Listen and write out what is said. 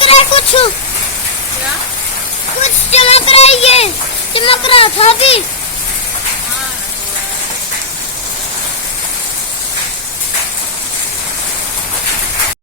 चमक रहा है कुछ। क्या? कुछ चमक रहा है, ये चमक रहा था अभी।